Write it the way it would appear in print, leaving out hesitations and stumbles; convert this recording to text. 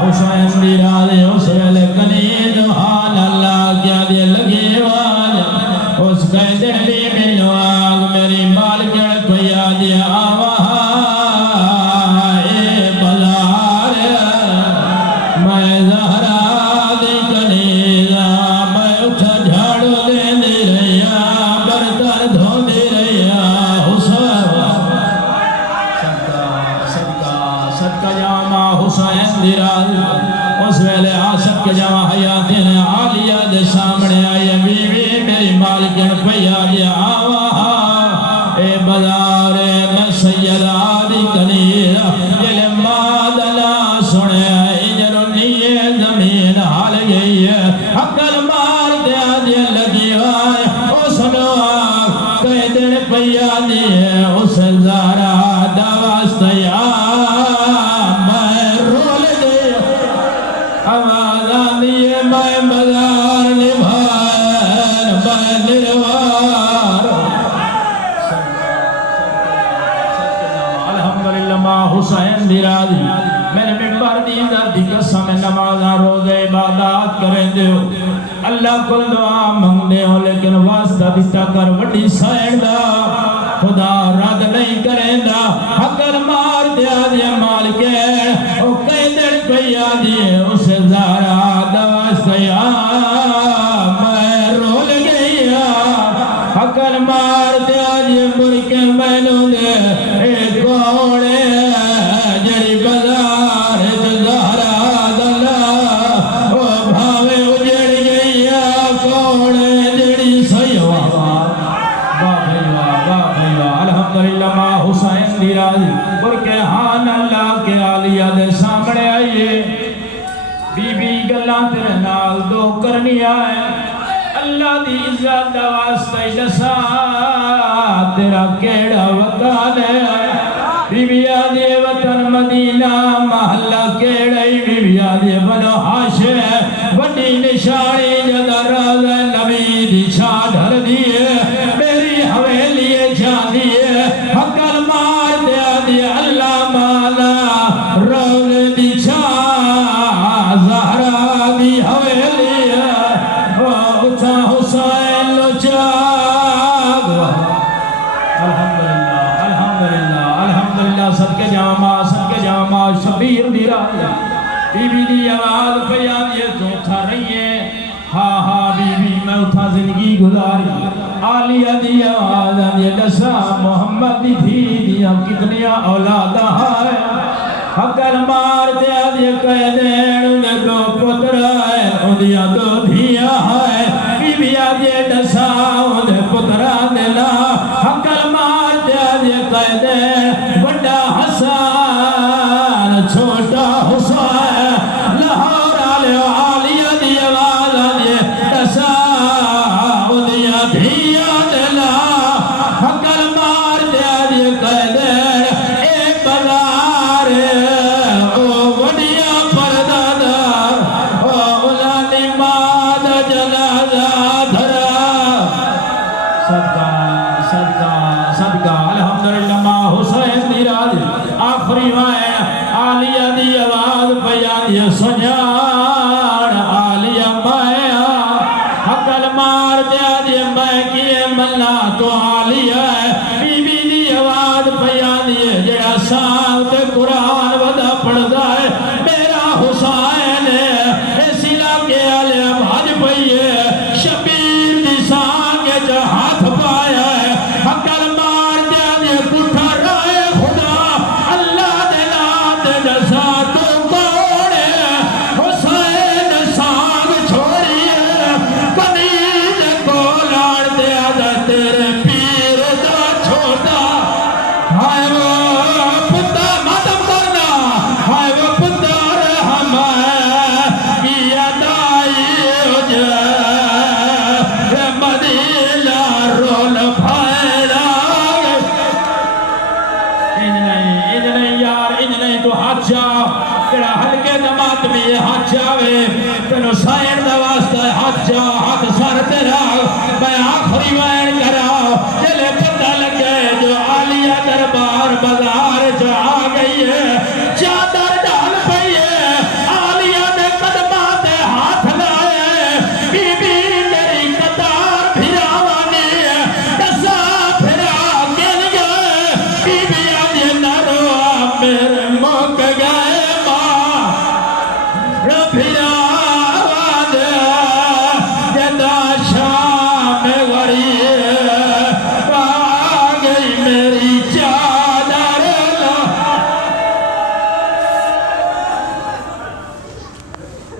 حسین دی رازے اس ویلے کنی سبحان اللہ کیا دے لگے واج اس قیدے بھی ملو آگ میری مالکن پیا دیا آوہا اے بزار میں زہرا دی کنیزا میں اٹھا جھاڑو دے دی رہیا برتن دھو دی رہیا حسین صدقہ جامع حسین دی رازے اس ویلے عاشق کے جمع حیاتین عالیہ دے سامنے آئے بیوی میری مالکن پیا دیا آوہا اے بزار میں سید آدھی کنیرہ جل مادلہ سنے اجر نیے زمین حال گئی ہے حقل مار دیا دیا لگی آئے اس نو آگ کئی دن پیا دیئے اس زارہ دواستہ میں رول دے آواز آدھی ہے میں بزار نبھائر میں نروار الحمدللہ ماں حسین دی راضی میرے ممبر دیدہ دی قسم نمازہ روزے عبادات کریں دے ہو اللہ کو دعا مانگ دے ہو لیکن واسطہ دیتا کر وڈی سائن دا خدا رد نہیں کریں دا حقر مار دیا دیا مالکین او کئی دن پیا دیئے اسے زارا دوستیا میں رول گیا حقر مار دیا دیا مرکے مینوں دے ایک کوڑے جڑی بزار زہرا دلہ او بھاوے اجڑ گیا کوڑے جڑی سیوا الحمدللہ ماں حسین دی راضی برکہان اللہ کے عالیہ دے سامنے آئیے بی بی گلان تیرے نال دو کرنی آئے اللہ دی عزت واسطہ جسا تیرا کیڑا وطن ہے بی بی آدھے وطن مدینہ محلہ کیڑائی بی بی آدھے بنو حاشے وڈی نشانی جدہ راز نبی دی چھا ڈھر دیئے میری حویلی جان دیئے حقل مار دیا دیئے اللہ مالا روز دی چھا زہرہ دی حویلی اٹھا حسین لو چاگ الحمدللہ صدقے جامع شبیر دی رائی بی بی دی آواز پیان یہ تو اٹھا رہی ہے ہاں ہاں بی بی میں اٹھا زندگی گزاری عالیہ دی آواز یہ دسا محمد دی تھی دیا کتنیا اولادہ ہے حقر مار دیا دیا قیدین انہیں دو پتر ہے انہیں دو دھیا ہے بی بی آدھے دسا انہیں پترہ دینا حقر مار دیا دیا قیدین بڑا حسان چھوٹا حسین لاہور عالیہ دی آواز آدھے دسا انہیں دھیا دینا حقر مار دیا دیا قیدین اے بزار او وڈیا پردادار او اولادی ماد جنازہ دھرا صدقہ الحمدللہ ماں حسین دی راضی آخری وائن عالیہ دی آواز بیان یہ سنیان عالیہ مایا حقل مار دیا دی میں کیے ملنا تو عالیہ ہے بی بی دی آواز بیان یہ جڑا ساتھ قرآن ودا پڑھتا ہے میرا حسین ہے اس علاقے علیہ بھاج پئیے شبیر دی سانگے جو ہاتھ پایا ہے حقل مار دیا دی پٹھا رائے خدا اللہ دے نات جسا تو کوڑے حسین سانگ چھوڑیے کنید کو لاڑ دیا دا تیرے پیر دا چھوٹا ہائے وہ پتہ ماتم کرنا ہائے وہ پتر ہمیں کیا دائی اجھے مدینہ رول پھائڑا انج نہیں یار انج نہیں تو ہاتھ جا تیرا ہلکے نمات میں یہ ہاتھ جاوے تینو سائن دا واسطہ ہاتھ جا ہاتھ سار تیرا میں آخری وائن کرا جلے پتہ لگے جو عالیہ دربار بازار پھرا